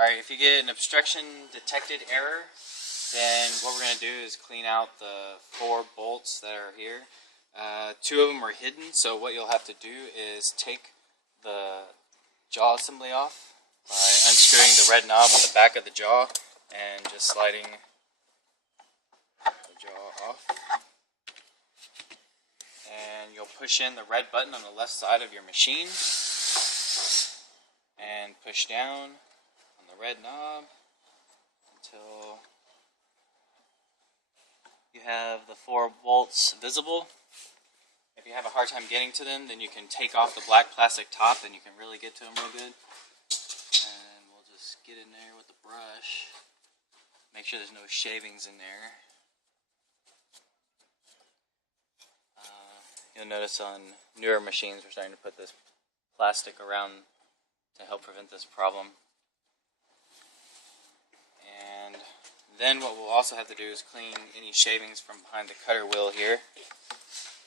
Alright, if you get an obstruction detected error, then what we're going to do is clean out the 4 bolts that are here. 2 of them are hidden, so what you'll have to do is take the jaw assembly off by unscrewing the red knob on the back of the jaw and just sliding the jaw off. And you'll push in the red button on the left side of your machine and push down on the red knob until you have the 4 bolts visible. If you have a hard time getting to them, then you can take off the black plastic top and you can really get to them real good. And we'll just get in there with the brush. Make sure there's no shavings in there. You'll notice on newer machines we're starting to put this plastic around to help prevent this problem. And then what we'll also have to do is clean any shavings from behind the cutter wheel here.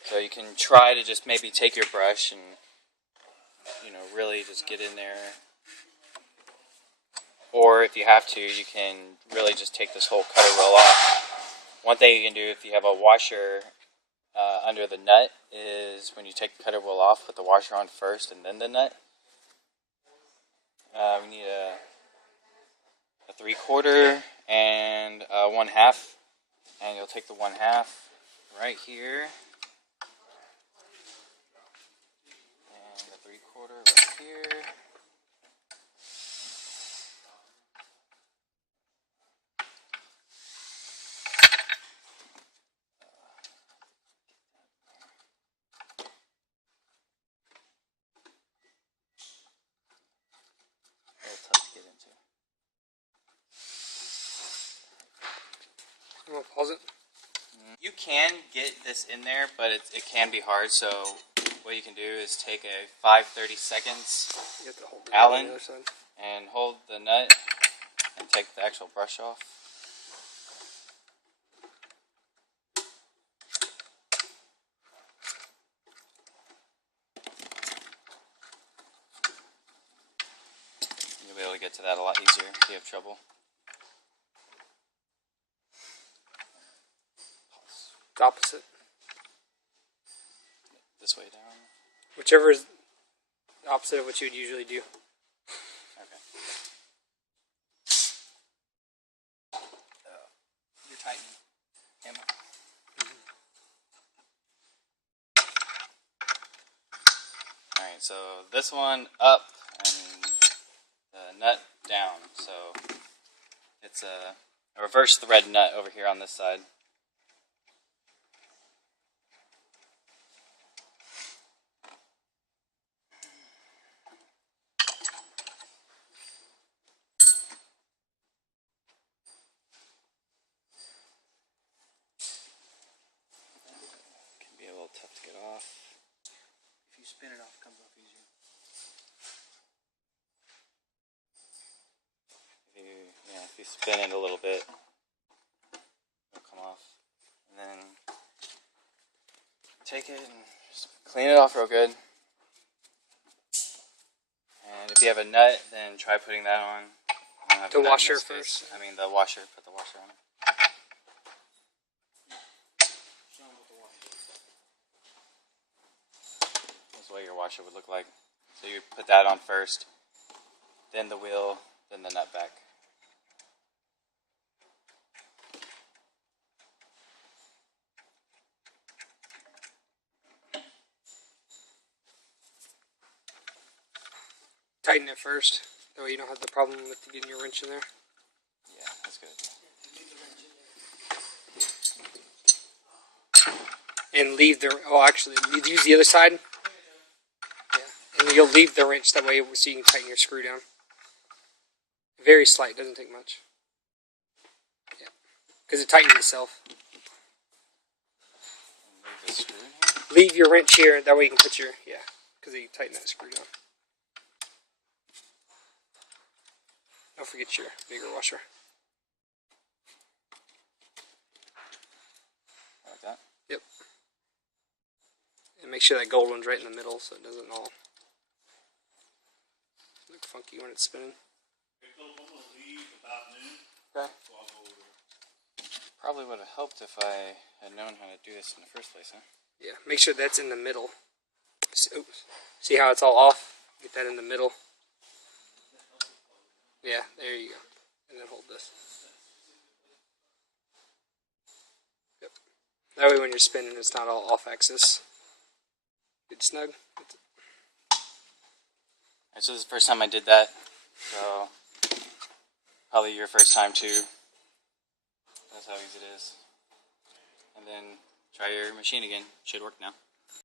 So you can try to just maybe take your brush and, really just get in there. Or if you have to, you can really just take this whole cutter wheel off. One thing you can do if you have a washer under the nut is when you take the cutter wheel off, put the washer on first and then the nut. We need a 3/4 and a 1/2, and you'll take the 1/2 right here and the 3/4 right here. I'm going to pause it. You can get this in there, but it can be hard, so what you can do is take a 5/30 You have to hold it Allen on the other side. and hold the nut and take the actual brush off. You'll be able to get to that a lot easier if you have trouble. The opposite. This way down. Whichever is the opposite of what you would usually do. Okay. You're tightening. Am I? Alright, so this one up and the nut down. So it's a reverse thread nut over here on this side. Be a little tough to get off. If you spin it off, it comes off easier. If you spin it a little bit, it'll come off. And then take it and just clean it off real good. And if you have a nut, then try putting that on. The washer first. The washer. Put the washer on. That's what your washer would look like. So you put that on first, then the wheel, then the nut back. Tighten it first. That way you don't have the problem with getting your wrench in there. Yeah, that's good. And leave the, actually, use the other side. Yeah. And you'll leave the wrench that way so you can tighten your screw down. Very slight, doesn't take much. Yeah. Because it tightens itself. Leave the screw in here? Leave your wrench here, that way you can put your, because you tighten that screw down. Don't forget your bigger washer. Like that? Yep. And make sure that gold one's right in the middle so it doesn't all look funky when it's spinning. Okay. Probably would have helped if I had known how to do this in the first place, huh? Yeah, make sure that's in the middle. See how it's all off? Get that in the middle. Yeah, there you go. And then hold this. Yep. That way when you're spinning, it's not all off axis. Good snug. Alright, so this is the first time I did that. So, probably your first time too. That's how easy it is. And then try your machine again. Should work now.